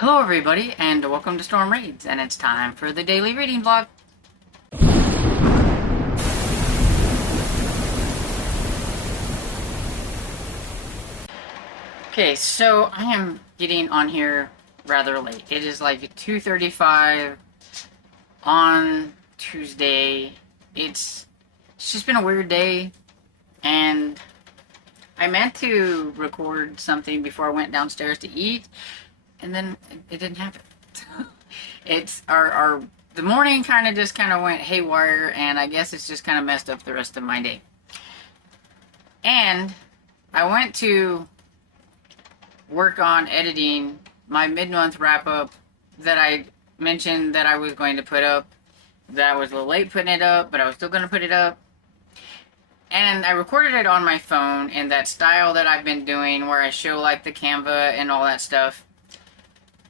Hello everybody, and welcome to Storm Reads, and it's time for the daily reading vlog. Okay, so I am getting on here rather late. It is like 2:35 on Tuesday. It's just been a weird day, and I meant to record something before I went downstairs to eat, and then it didn't happen. It's the morning kind of went haywire, and I guess it's just kind of messed up the rest of my day. And I went to work on editing my mid-month wrap-up that I mentioned that I was going to put up. That I was a little late putting it up, but I was still going to put it up. And I recorded it on my phone in that style that I've been doing where I show like the Canva and all that stuff.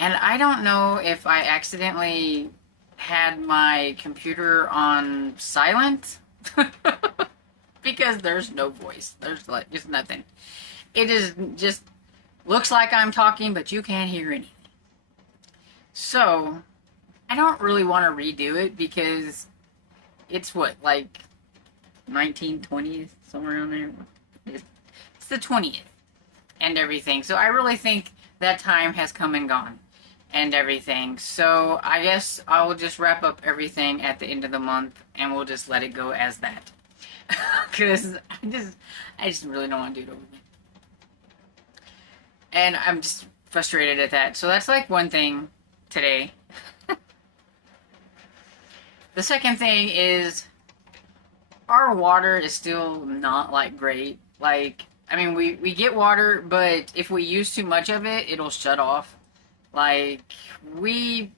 And I don't know if I accidentally had my computer on silent because there's no voice. There's like just nothing. It is just looks like I'm talking, but you can't hear anything. So I don't really want to redo it because it's what, like 1920s, somewhere around there. It's the 20th and everything. So I really think that time has come and gone and everything. So I guess I will just wrap up everything at the end of the month and we'll just let it go as that. Because I just really don't want to do it over again. And I'm just frustrated at that. So that's like one thing today. The second thing is our water is still not like great. Like, I mean, we get water, but if we use too much of it, it'll shut off. Like, we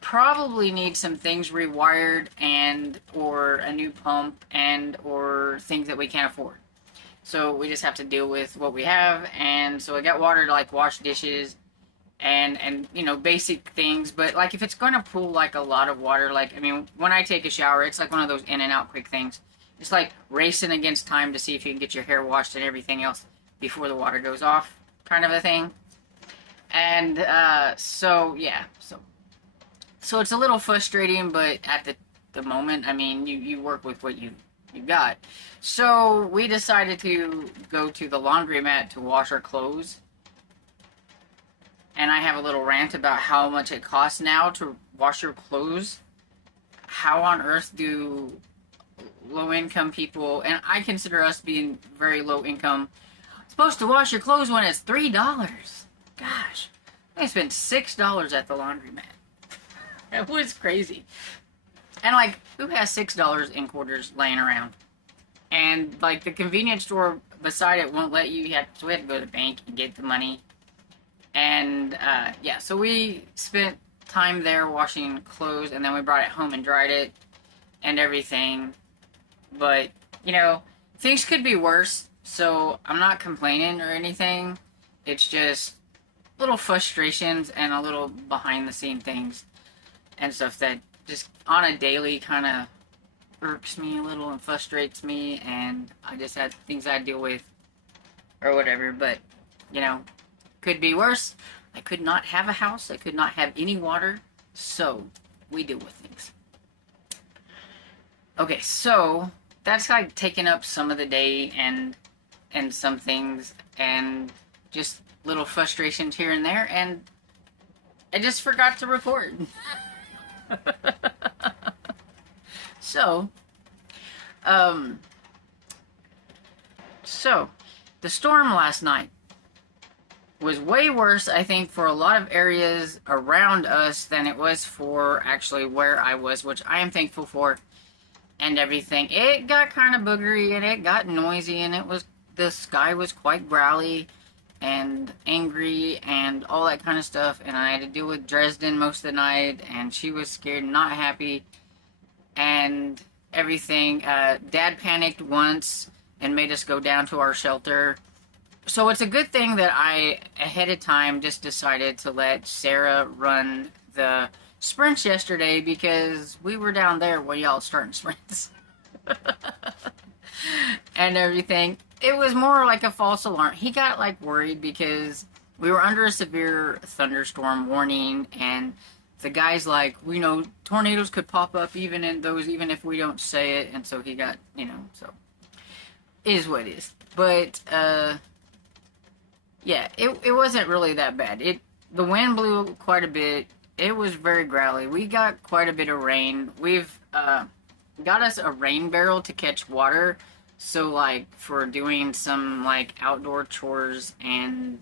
probably need some things rewired and or a new pump and or things that we can't afford. So we just have to deal with what we have. And so I got water to like wash dishes and you know, basic things. But like if it's going to pull like a lot of water, like, I mean, when I take a shower, it's like one of those in and out quick things. It's like racing against time to see if you can get your hair washed and everything else before the water goes off, kind of a thing. And so yeah, so it's a little frustrating, but at the moment, I mean, you work with what you got. So we decided to go to the laundromat to wash our clothes. And I have a little rant about how much it costs now to wash your clothes. How on earth do low-income people, and I consider us being very low income, supposed to wash your clothes when it's $3? Gosh, I spent $6 at the laundromat. It was crazy. And like, who has $6 in quarters laying around? And like the convenience store beside it won't let you. So we had to go to the bank and get the money. And yeah, so we spent time there washing clothes, and then we brought it home and dried it and everything. But you know, things could be worse. So I'm not complaining or anything. It's just little frustrations and a little behind the scene things and stuff that just on a daily kind of irks me a little and frustrates me, and I just had things I deal with or whatever. But you know, could be worse. I could not have a house. I could not have any water. So we deal with things. Okay, so that's like taking up some of the day and some things and just little frustrations here and there, and I just forgot to record. So the storm last night was way worse, I think, for a lot of areas around us than it was for actually where I was, which I am thankful for and everything. It got kind of boogery and it got noisy, and the sky was quite growly and angry and all that kind of stuff, and I had to deal with Dresden most of the night, and she was scared and not happy and everything. Dad panicked once and made us go down to our shelter. So it's a good thing that I ahead of time just decided to let Sarah run the sprints yesterday, because we were down there when y'all starting sprints and everything. It was more like a false alarm. He got like worried because we were under a severe thunderstorm warning, and the guy's like, we know tornadoes could pop up even in those, even if we don't say it, and so he got, so it is what it is. But yeah, it wasn't really that bad. The wind blew quite a bit. It was very growly. We got quite a bit of rain. We've got us a rain barrel to catch water, so like for doing some like outdoor chores and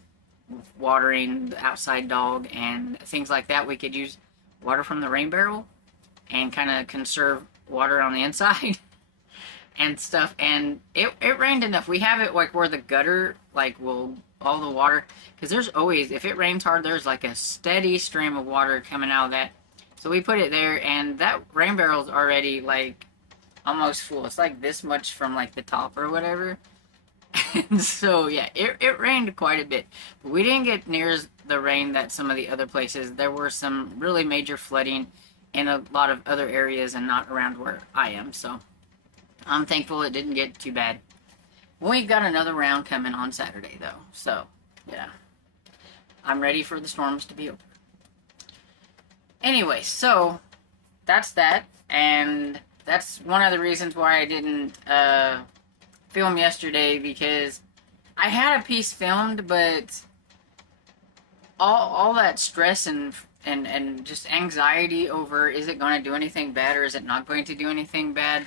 watering the outside dog and things like that, we could use water from the rain barrel and kind of conserve water on the inside and stuff. And it rained enough. We have it like where the gutter like will all the water, because there's always, if it rains hard, there's like a steady stream of water coming out of that. So we put it there, and that rain barrel's already like almost full. It's like this much from like the top or whatever. And so yeah, it rained quite a bit, but we didn't get near the rain that some of the other places. There were some really major flooding in a lot of other areas and not around where I am, so I'm thankful it didn't get too bad. We've got another round coming on Saturday though, so yeah, I'm ready for the storms to be over. Anyway, so that's that, and that's one of the reasons why I didn't film yesterday, because I had a piece filmed, but all that stress and just anxiety over, is it going to do anything bad or is it not going to do anything bad,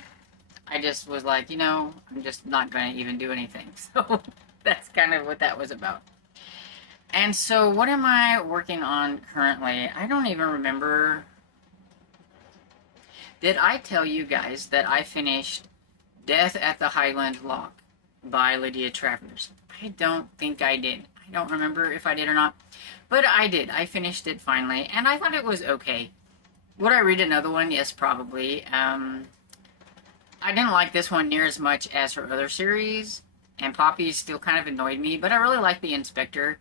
I just was like, I'm just not going to even do anything. So that's kind of what that was about. And so what am I working on currently? I don't even remember. Did I tell you guys that I finished Death at the Highland Loch by Lydia Travers? I don't think I did. I don't remember if I did or not. But I did. I finished it finally, and I thought it was okay. Would I read another one? Yes, probably. I didn't like this one near as much as her other series, and Poppy still kind of annoyed me, but I really liked the Inspector.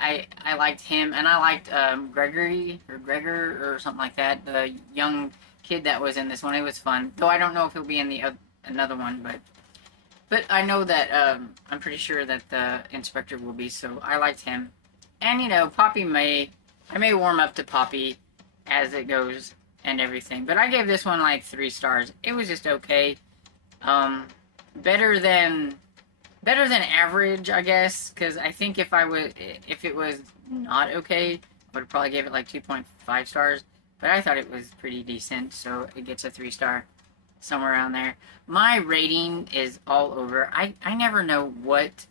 I liked him, and I liked Gregor or something like that, the young kid that was in this one. It was fun, though I don't know if he'll be in the another one, but I know that I'm pretty sure that the Inspector will be, so I liked him. And Poppy I may warm up to Poppy as it goes and everything, but I gave this one like 3 stars. It was just okay. Better than average, I guess, because I think if it was not okay, I would have probably gave it like 2.5 stars, but I thought it was pretty decent, so it gets a 3-star, somewhere around there. My rating is all over. I never know what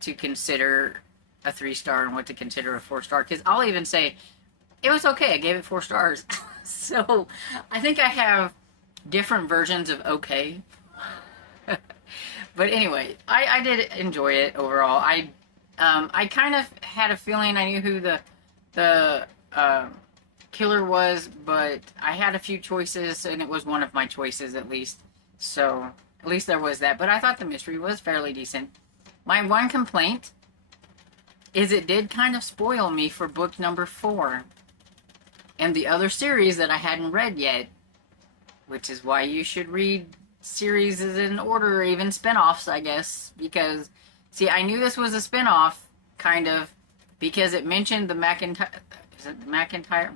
to consider a 3-star and what to consider a 4-star, because I'll even say it was okay, I gave it 4 stars. So I think I have different versions of okay. But anyway, I did enjoy it overall. I kind of had a feeling I knew who the killer was, but I had a few choices, and it was one of my choices at least. So at least there was that. But I thought the mystery was fairly decent. My one complaint is it did kind of spoil me for book number 4 and the other series that I hadn't read yet, which is why you should read series in order, or even spin-offs, I guess, because, see, I knew this was a spin-off, kind of, because it mentioned the McIntyre, is it the McIntyre?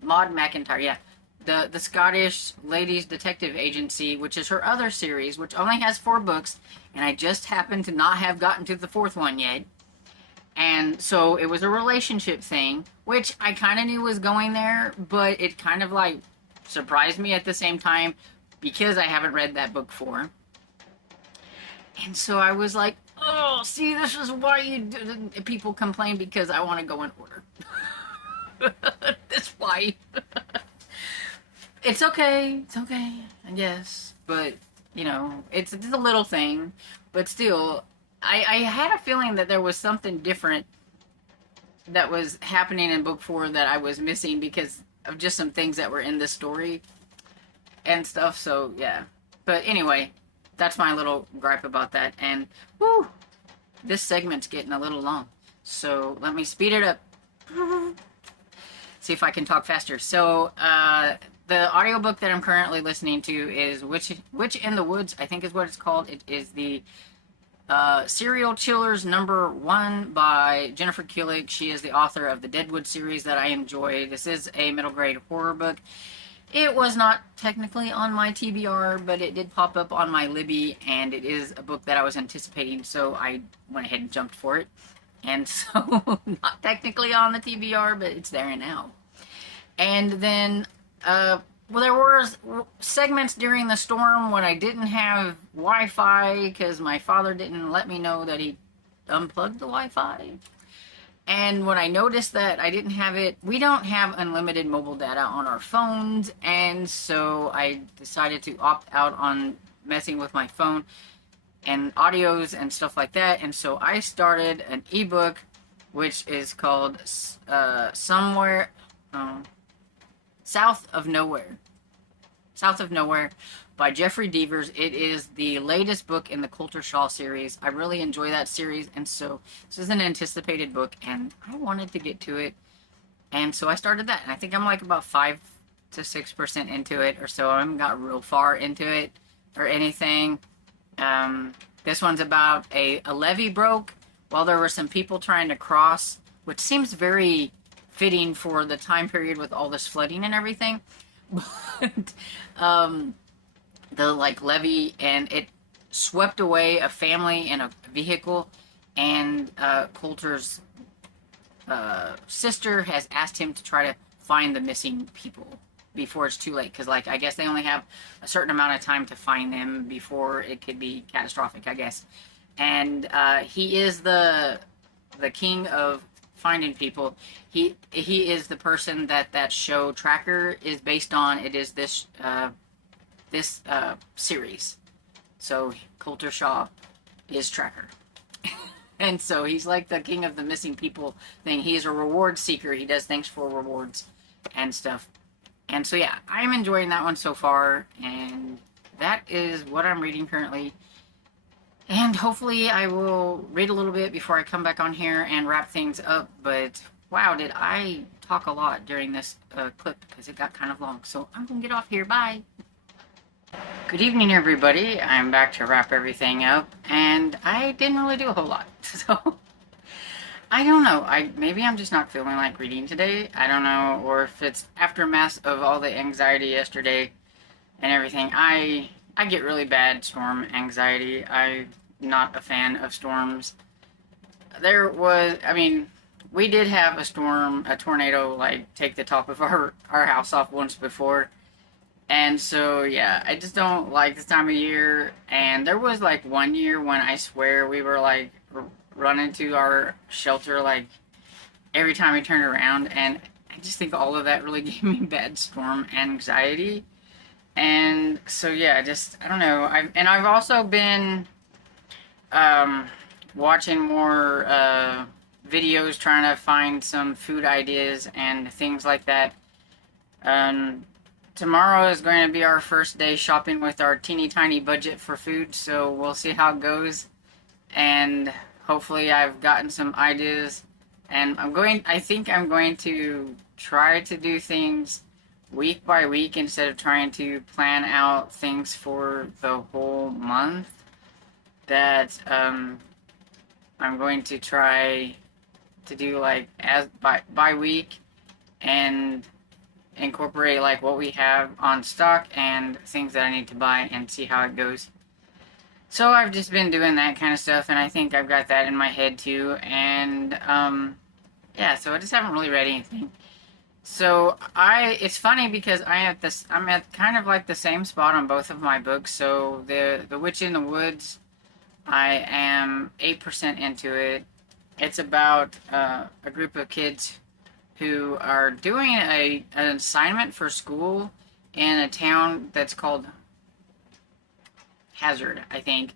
Maud McIntyre, yeah. The Scottish Ladies Detective Agency, which is her other series, which only has 4 books, and I just happened to not have gotten to the 4th one yet. And so it was a relationship thing, which I kind of knew was going there, but it kind of like surprised me at the same time because I haven't read that book before. And so I was like, oh, see, this is why people complain, because I want to go in order. That's why. It's okay, I guess. But, it's a little thing, but still, I had a feeling that there was something different that was happening in book 4 that I was missing because of just some things that were in the story and stuff, so yeah. But anyway, that's my little gripe about that, and whoo, this segment's getting a little long, so let me speed it up. See if I can talk faster. So, the audiobook that I'm currently listening to is Witch in the Woods, I think is what it's called. It is the Serial Killers #1 by Jennifer Kulik. She is the author of the Deadwood series that I enjoy. This is a middle grade horror book. It was not technically on my TBR, but it did pop up on my Libby, and it is a book that I was anticipating, so I went ahead and jumped for it. And so, not technically on the TBR, but it's there now. And then, well, there were segments during the storm when I didn't have Wi-Fi because my father didn't let me know that he unplugged the Wi-Fi. And when I noticed that I didn't have it, we don't have unlimited mobile data on our phones, and so I decided to opt out on messing with my phone and audios and stuff like that. And so I started an ebook, which is called Somewhere... South of Nowhere by Jeffrey Devers. It is the latest book in the Coulter Shaw series. I really enjoy that series, and so this is an anticipated book, and I wanted to get to it, and so I started that, and I think I'm like about 5 to 6% into it or so. I haven't got real far into it or anything. This one's about a levee broke while there were some people trying to cross, which seems very fitting for the time period with all this flooding and everything. But the like levee, and it swept away a family in a vehicle, and Coulter's sister has asked him to try to find the missing people before it's too late, because like I guess they only have a certain amount of time to find them before it could be catastrophic, I guess. And he is the king of finding people. He is the person that show Tracker is based on. It is this series. So Coulter Shaw is Tracker. And so he's like the king of the missing people thing. He's a reward seeker. He does things for rewards and stuff. And so yeah, I'm enjoying that one so far, and that is what I'm reading currently. And hopefully I will read a little bit before I come back on here and wrap things up. But wow, did I talk a lot during this clip, because it got kind of long. So I'm going to get off here. Bye. Good evening, everybody. I'm back to wrap everything up, and I didn't really do a whole lot. So I don't know. Maybe I'm just not feeling like reading today. I don't know, or if it's aftermath of all the anxiety yesterday and everything. I get really bad storm anxiety. I'm not a fan of storms. We did have a tornado, like, take the top of our house off once before. And so, yeah, I just don't like this time of year. And there was, like, one year when I swear we were, like, running to our shelter, like, every time we turned around. And I just think all of that really gave me bad storm anxiety. And so, yeah, I don't know. I've also been watching more videos, trying to find some food ideas and things like that. Tomorrow is going to be our first day shopping with our teeny tiny budget for food, so we'll see how it goes. And hopefully I've gotten some ideas. And I think I'm going to try to do things week by week instead of trying to plan out things for the whole month. That I'm going to try to do like by week, and incorporate like what we have on stock and things that I need to buy, and see how it goes. So I've just been doing that kind of stuff, and I think I've got that in my head too. And yeah, so I just haven't really read anything. So it's funny because I'm at kind of like the same spot on both of my books. So the Witch in the Woods, I am 8% into it. It's about a group of kids who are doing an assignment for school in a town that's called Hazard, I think.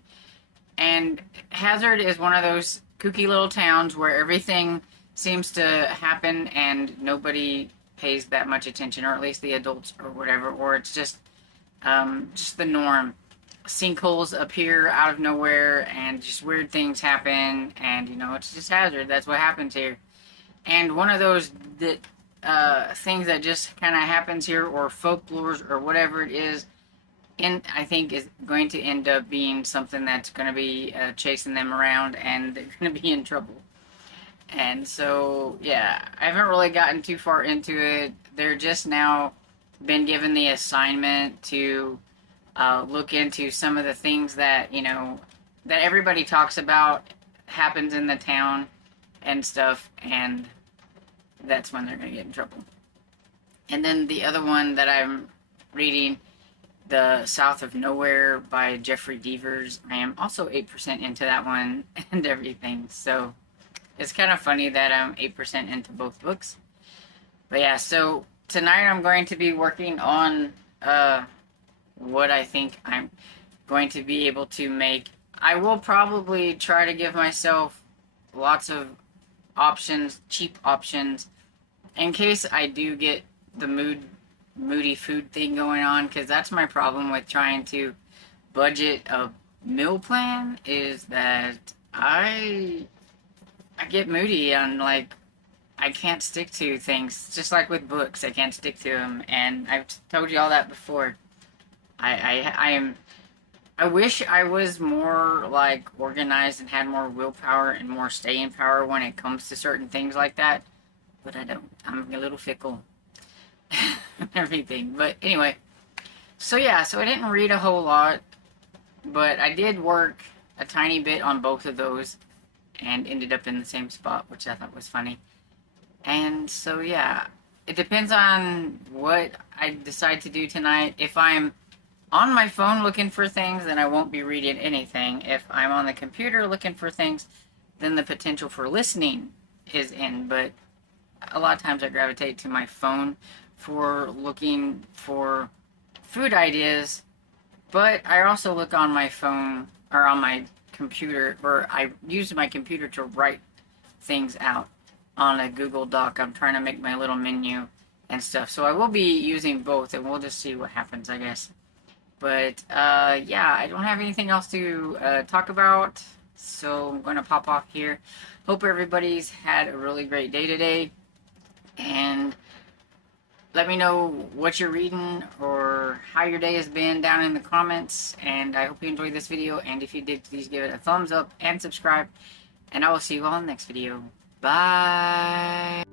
And Hazard is one of those kooky little towns where everything seems to happen and nobody pays that much attention, or at least the adults or whatever, or it's just the norm. Sinkholes appear out of nowhere and just weird things happen, and it's just Hazard. That's what happens here. And one of those things that just kind of happens here, or folklore or whatever it is and I think is going to end up being something that's going to be chasing them around, and they're going to be in trouble. And so, yeah, I haven't really gotten too far into it. They're just now been given the assignment to look into some of the things that, you know, that everybody talks about happens in the town and stuff, and that's when they're going to get in trouble. And then the other one that I'm reading, The South of Nowhere by Jeffrey Devers, I am also 8% into that one and everything. So it's kind of funny that I'm 8% into both books. But yeah, so tonight I'm going to be working on what I think I'm going to be able to make. I will probably try to give myself lots of options, cheap options, in case I do get the moody food thing going on, because that's my problem with trying to budget a meal plan, is that I get moody on, like, I can't stick to things. Just like with books, I can't stick to them, and I've told you all that before. I wish I was more, like, organized and had more willpower and more staying power when it comes to certain things like that, but I don't. I'm a little fickle. Everything. But anyway, so yeah, so I didn't read a whole lot, but I did work a tiny bit on both of those and ended up in the same spot, which I thought was funny. And so yeah, it depends on what I decide to do tonight. If I'm on my phone looking for things, then I won't be reading anything. If I'm on the computer looking for things, then the potential for listening is in. But a lot of times I gravitate to my phone for looking for food ideas, but I also look on my phone or on my computer, or I use my computer to write things out on a Google Doc. I'm trying to make my little menu and stuff, so I will be using both, and we'll just see what happens, I guess. But yeah, I don't have anything else to talk about, so I'm going to pop off here. Hope everybody's had a really great day today, and let me know what you're reading or how your day has been down in the comments. And I hope you enjoyed this video. And if you did, please give it a thumbs up and subscribe. And I will see you all in the next video. Bye.